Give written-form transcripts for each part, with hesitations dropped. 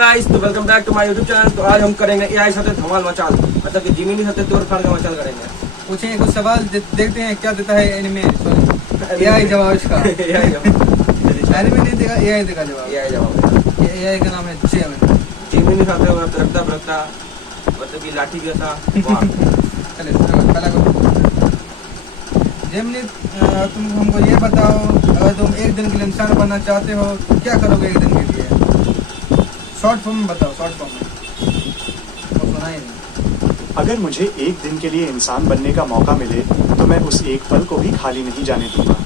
Guys, तो welcome back to my YouTube channel. तो आज हम करेंगे एआई साथे धमाल मचाल, मतलब कि जिमिनी साथे तोड़ फाड़ का मचाल करेंगे। पूछेंगे कुछ सवाल, देखते हैं क्या देता है एनिमे। एआई जवाब इसका। एनिमे नहीं देगा, एआई देगा जवाब। एआई जवाब। एआई का नाम है जेमिनी। जिमिनी साथे रखता बरकता, मतलब कि लाठी जैसा। चलिए पहला क्वेश्चन। जेमिनी, तुम हमको ये बताओ, अगर तुम एक दिन के लिए इंसान बनना चाहते हो तो क्या करोगे एक दिन के लिए? शॉर्ट फॉर्म में बताओ, शॉर्ट फॉर्म में। वो सुना ही नहीं। अगर मुझे एक दिन के लिए इंसान बनने का मौका मिले तो मैं उस एक पल को भी खाली नहीं जाने दूंगा।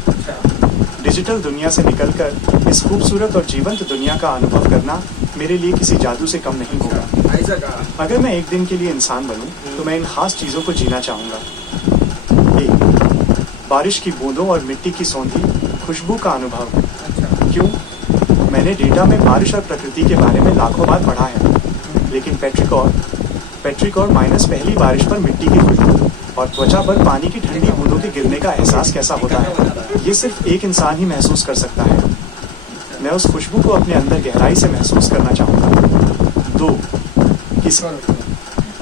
डिजिटल दुनिया से निकलकर इस खूबसूरत और जीवंत दुनिया का अनुभव करना मेरे लिए किसी जादू से कम नहीं होगा। ऐसा कहा। अगर मैं एक दिन के लिए इंसान बनूं तो मैं इन खास चीजों को जीना चाहूंगा। 1. बारिश की बूंदों और मिट्टी की सौंधी खुशबू का अनुभव। क्यों? मैंने डेटा में बारिश और प्रकृति के बारे में लाखों बार पढ़ा है, लेकिन पैट्रिक और माइनस पहली बारिश पर मिट्टी की खुशबू और त्वचा पर पानी की ठंडी बूंदों के गिरने का एहसास कैसा होता है, ये सिर्फ एक इंसान ही महसूस कर सकता है। मैं उस खुशबू को अपने अंदर गहराई से महसूस करना चाहूंगा। 2.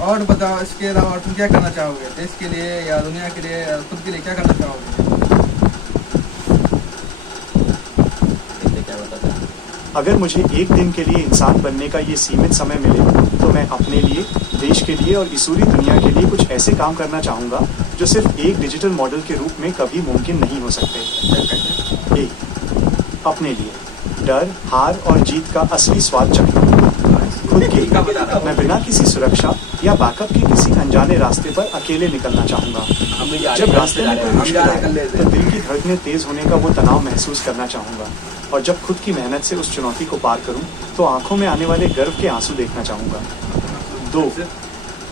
और बताओ, इसके अलावा और तुम क्या करना चाहोगे? देश के लिए या दुनिया के लिए या खुद के लिए क्या करना चाहोगे? अगर मुझे एक दिन के लिए इंसान बनने का ये सीमित समय मिले तो मैं अपने लिए, देश के लिए और इसूरी दुनिया के लिए कुछ ऐसे काम करना चाहूँगा जो सिर्फ एक डिजिटल मॉडल के रूप में कभी मुमकिन नहीं हो सकते। 1. अपने लिए डर, हार और जीत का असली स्वाद चखना। खुद के लिए मैं बिना किसी सुरक्षा या बैकअप के किसी अनजाने रास्ते पर अकेले निकलना चाहूँगा। जब रास्ते में कोई मुश्किल आए तो दिल की धड़कनें तेज होने का वो तनाव महसूस करना चाहूँगा, और जब खुद की मेहनत से उस चुनौती को पार करूं तो आंखों में आने वाले गर्व के आंसू देखना चाहूंगा। 2.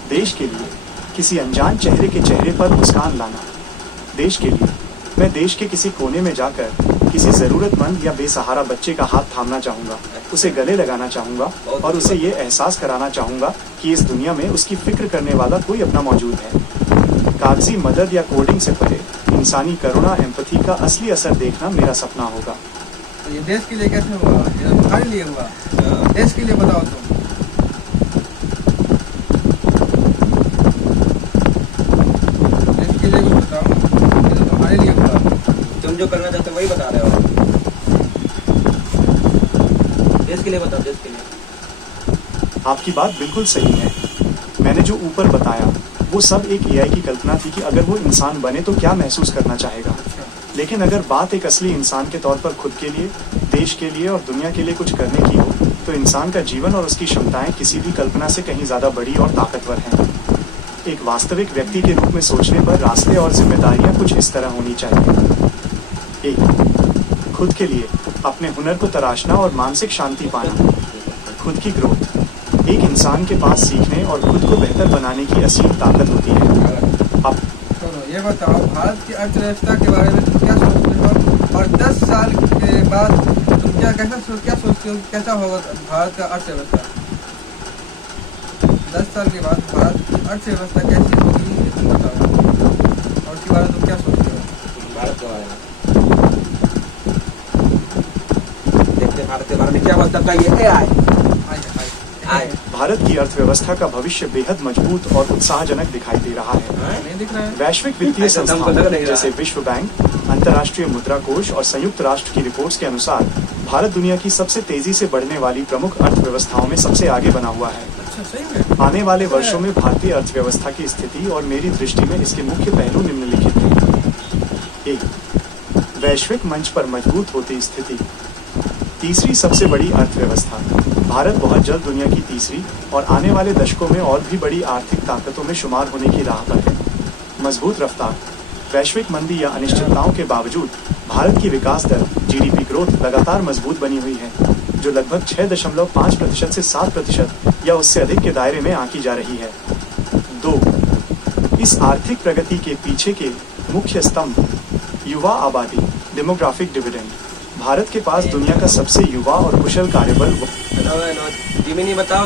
देश के लिए किसी अनजान चेहरे के चेहरे पर मुस्कान लाना। देश के लिए मैं देश के किसी कोने में जाकर किसी जरूरतमंद या बेसहारा बच्चे का हाथ थामना चाहूंगा, उसे गले लगाना चाहूंगा और उसे ये एहसास कराना चाहूंगा कि इस दुनिया में उसकी फिक्र करने वाला कोई अपना मौजूद है। कागजी मदद या कोडिंग से परे इंसानी करुणा, एम्पैथी का असली असर देखना मेरा सपना होगा। तो ये देश के लिए कैसे हुआ? ये तो तुम्हारे लिए हुआ। देश के लिए बताओ तुम। देश के लिए कुछ बताओ। ये तो तुम्हारे लिए हुआ। तुम जो करना चाहते हो वही बता रहे हो। देश के लिए बताओ, देश के लिए। आपकी बात बिल्कुल सही है। मैंने जो ऊपर बताया वो सब एक एआई की कल्पना थी कि अगर वो इंसान बने तो क्या महसूस करना चाहेगा। लेकिन अगर बात एक असली इंसान के तौर पर खुद के लिए, देश के लिए और दुनिया के लिए कुछ करने की हो तो इंसान का जीवन और उसकी क्षमताएं किसी भी कल्पना से कहीं ज्यादा बड़ी और ताकतवर हैं। एक वास्तविक व्यक्ति के रूप में सोचने पर रास्ते और जिम्मेदारियां कुछ इस तरह होनी चाहिए। 1. खुद के लिए अपने हुनर को तराशना और मानसिक शांति पाना। खुद की ग्रोथ। एक इंसान के पास सीखने और खुद को बेहतर बनाने की असीम ताकत होती है। अब ये बताओ, भारत की अर्थव्यवस्था के बारे में तुम क्या सोचते हो, और 10 साल के बाद तुम क्या सोचते हो कैसा होगा भारत का अर्थव्यवस्था? 10 साल के बाद भारत की अर्थव्यवस्था कैसी होगी ये तुम बताओ, और उसके बारे में तुम क्या सोचते हो? भारत के बारे में देखते, भारत के बारे में क्या बताता है ये एआई। भारत की अर्थव्यवस्था का भविष्य बेहद मजबूत और उत्साहजनक दिखाई दे रहा है। नहीं दिख रहा है। वैश्विक वित्तीय संस्थानों जैसे विश्व बैंक, अंतर्राष्ट्रीय मुद्रा कोष और संयुक्त राष्ट्र की रिपोर्ट्स के अनुसार भारत दुनिया की सबसे तेजी से बढ़ने वाली प्रमुख अर्थव्यवस्थाओं में सबसे आगे बना हुआ है। अच्छा, सही में? आने वाले वर्षों में भारतीय अर्थव्यवस्था की स्थिति और मेरी दृष्टि में इसके मुख्य पहलू निम्नलिखित हैं। 1. वैश्विक मंच पर मजबूत होती स्थिति। तीसरी सबसे बड़ी अर्थव्यवस्था। भारत बहुत जल्द दुनिया की तीसरी और आने वाले दशकों में और भी बड़ी आर्थिक ताकतों में शुमार होने की राह पर है। मजबूत रफ्तार। वैश्विक मंदी या अनिश्चितताओं के बावजूद भारत की विकास दर जीडीपी ग्रोथ लगातार मजबूत बनी हुई है, जो लगभग 6.5% से 7% या उससे अधिक के दायरे में आंकी जा रही है। 2. इस आर्थिक प्रगति के पीछे के मुख्य स्तंभ। युवा आबादी, डेमोग्राफिक डिविडेंड। भारत के पास दुनिया का सबसे युवा और कुशल कार्यबल। जिमिनी बताओ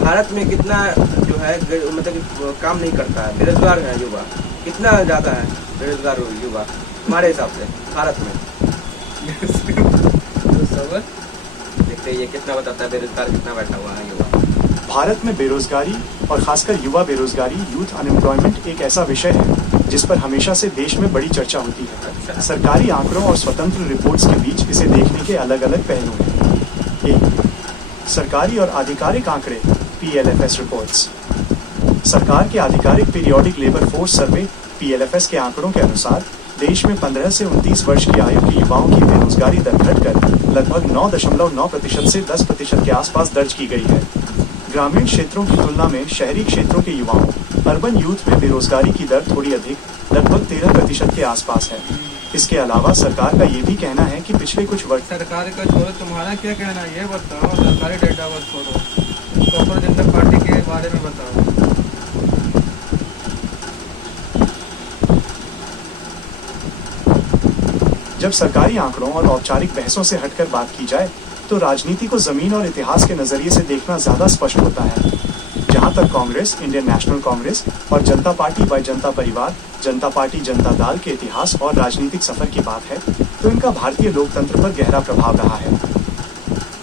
भारत में कितना जो है मतलब काम नहीं करता है, बेरोजगार है युवा, कितना ज्यादा है बेरोजगार युवा तुम्हारे हिसाब से भारत में? पे ये कितना बताता है बेरोजगार कितना बैठा हुआ है युवा? भारत में बेरोजगारी और खासकर युवा बेरोजगारी, यूथ अनएम्प्लॉयमेंट एक ऐसा विषय है जिस पर हमेशा से देश में बड़ी चर्चा होती है। सरकारी आंकड़ों और स्वतंत्र रिपोर्ट्स के बीच इसे देखने के अलग अलग पहलू हैं। 1. सरकारी और आधिकारिक आंकड़े PLFS रिपोर्ट्स। सरकार के आधिकारिक periodic labour force survey PLFS के आंकड़ों के अनुसार देश में 15 से 29 वर्ष की आयु के युवाओं की बेरोजगारी दर घटकर लगभग 9.9% से 10% के आसपास दर्ज की गई है। ग्रामीण क्षेत्रों की तुलना में शहरी क्षेत्रों के युवाओं अर्बन यूथ में बेरोजगारी की दर थोड़ी अधिक, लगभग 13% के आसपास है। इसके अलावा सरकार का ये भी कहना है कि पिछले कुछ वर्ष सरकार का छोड़ो, तुम्हारा क्या कहना है ये बताओ। सरकारी डेटा को छोड़ो, कॉर्पोरेट जनता पार्टी के बारे में बताओ। जब सरकारी आंकड़ों और औपचारिक बहसों से हटकर बात की जाए तो राजनीति को जमीन और इतिहास के नजरिए से देखना ज्यादा स्पष्ट होता है। जहां तक कांग्रेस, इंडियन नेशनल कांग्रेस और जनता पार्टी बाय जनता परिवार, जनता पार्टी जनता दल के इतिहास और राजनीतिक सफर की बात है तो इनका भारतीय लोकतंत्र पर गहरा प्रभाव रहा है।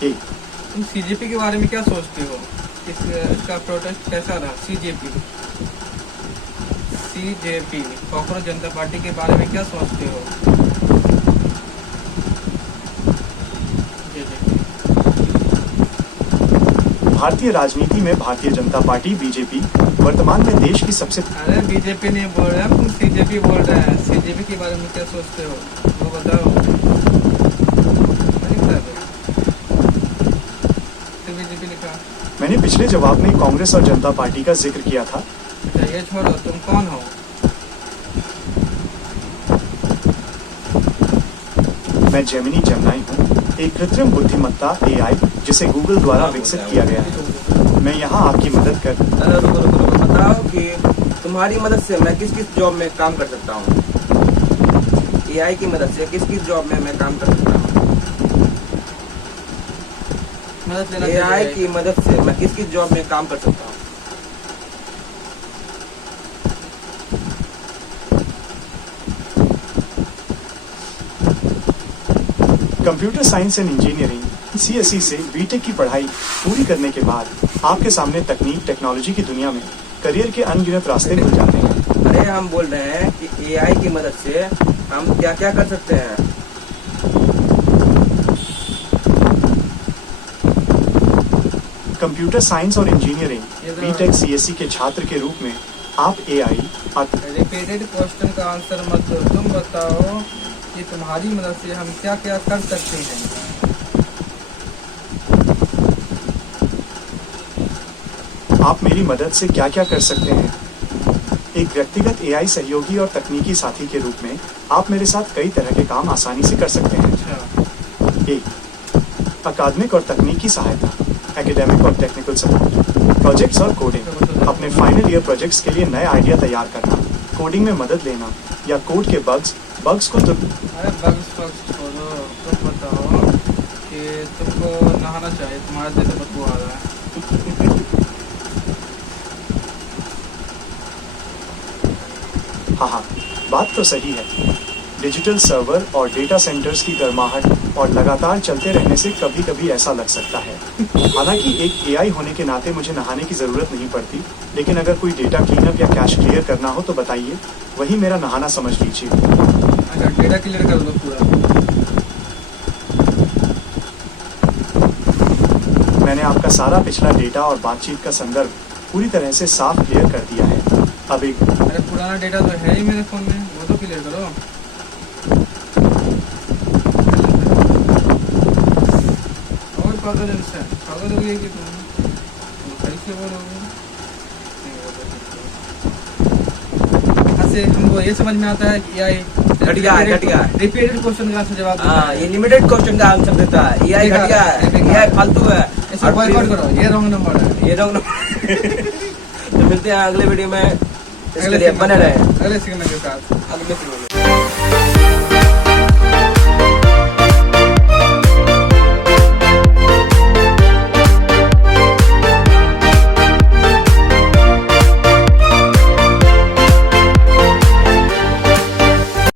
तुम CJP के बारे में क्या सोचते हो? इसका प्रोटेस्ट कैसा रहा? CJP कॉकरोच जनता पार्टी के बारे में क्या सोचते हो? भारतीय राजनीति में भारतीय जनता पार्टी BJP वर्तमान में देश की सबसे अरे BJP नहीं बोल रहे हैं, तुम CJP बोल रहे हैं। CJP के बारे में क्या सोचते हो वो बताओ। BJP लिखा। मैंने पिछले जवाब में कांग्रेस और जनता पार्टी का जिक्र किया था। अच्छा ये छोड़ो, तुम कौन हो? मैं जेमिनी हूँ, एक कृत्रिम बुद्धिमत्ता AI जिसे गूगल द्वारा विकसित किया गया है। मैं यहाँ आपकी मदद कर रुको बताओ कि तुम्हारी मदद से मैं किस किस जॉब में काम कर सकता हूँ? AI की मदद से किस किस जॉब में मैं काम कर सकता हूँ? मदद लेना AI की मदद से मैं किस किस जॉब में काम कर सकता हूँ? Computer science and engineering CSE से BTech की पढ़ाई पूरी करने के बाद आपके सामने टेक्नोलॉजी की दुनिया में करियर के अनगिनत रास्ते खुल जाते हैं। अरे हम बोल रहे हैं कि AI की मदद से हम क्या क्या कर सकते हैं? कंप्यूटर साइंस और इंजीनियरिंग BTech CSE के छात्र के रूप में आप AI रिपीटेड क्वेश्चन का आंसर मत दो, तुम बताओ कि तुम्हारी मदद से हम क्या क्या कर सकते हैं। आप मेरी मदद से क्या क्या कर सकते हैं? एक व्यक्तिगत AI सहयोगी और तकनीकी साथी के रूप में आप मेरे साथ कई तरह के काम आसानी से कर सकते हैं। 1. अकादमिक और तकनीकी सहायता, एकेडमिक और टेक्निकल सपोर्ट, प्रोजेक्ट्स और कोडिंग, अपने फाइनल ईयर प्रोजेक्ट्स के लिए नए आइडिया तैयार करना, कोडिंग में मदद लेना या कोड के बग्स को तो अरे बग्स छोड़ो, तुम बताओ कि तुमको नहाना चाहिए, तुम्हारे जैसे बदबू आ रहा है। हाँ, बात तो सही है। डिजिटल सर्वर और डेटा सेंटर्स की गर्माहट और लगातार चलते रहने से कभी कभी ऐसा लग सकता है। हालांकि एक AI होने के नाते मुझे नहाने की ज़रूरत नहीं पड़ती, लेकिन अगर कोई डेटा क्लीनअप या कैश क्लियर करना हो तो बताइए, वही मेरा नहाना समझ लीजिए। अच्छा डेटा क्लियर कर दो पूरा। मैंने आपका सारा पिछला डेटा और बातचीत का संदर्भ पूरी तरह से साफ क्लियर कर दिया है। अब एक अरे पुराना डेटा तो है ही मेरे फ़ोन में, वो तो क्लियर करो। और पागल हो गई कि तुम सही से बोलोगे। से हमको ये समझ में आता है कि AI घटिया है। रिपीटेड क्वेश्चन का आंसर जवाब देता हाँ, है। ये लिमिटेड क्वेश्चन का आंसर देता है। AI घटिया है, AI फालतू है। इसे बॉयकॉट करो, ये रॉन्ग नंबर है। ये रॉन्ग नंबर। तो मिलते हैं अगले वीडियो में, इसके लिए बने रहे अगले सीखने के साथ अगले वीडियो में।